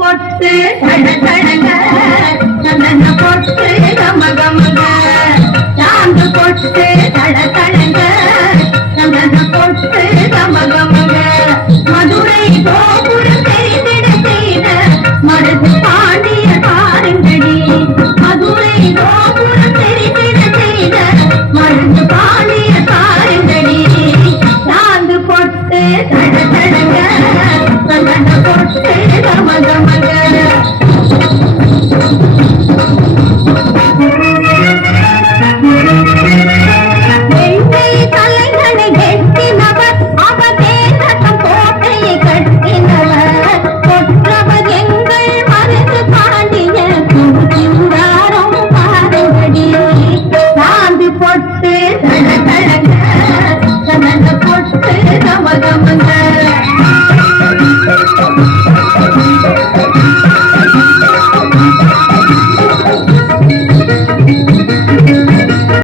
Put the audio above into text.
பொட்டு தட தடங்க சந்தன பொட்டு கம கமக சாந்து பொட்டு தட தடங்க சந்தன பொட்டு கம கமக மதுரை கோபுரம் தெரிந்திட செய்த மருது பாண்டிய பாருங்கடி மதுரை கோபுரம் தெரிந்திட செய்த மருது பாண்டிய பாருங்கடி சாந்து பொட்டு தட தடங்க சந்தன பொட்டு கம கமக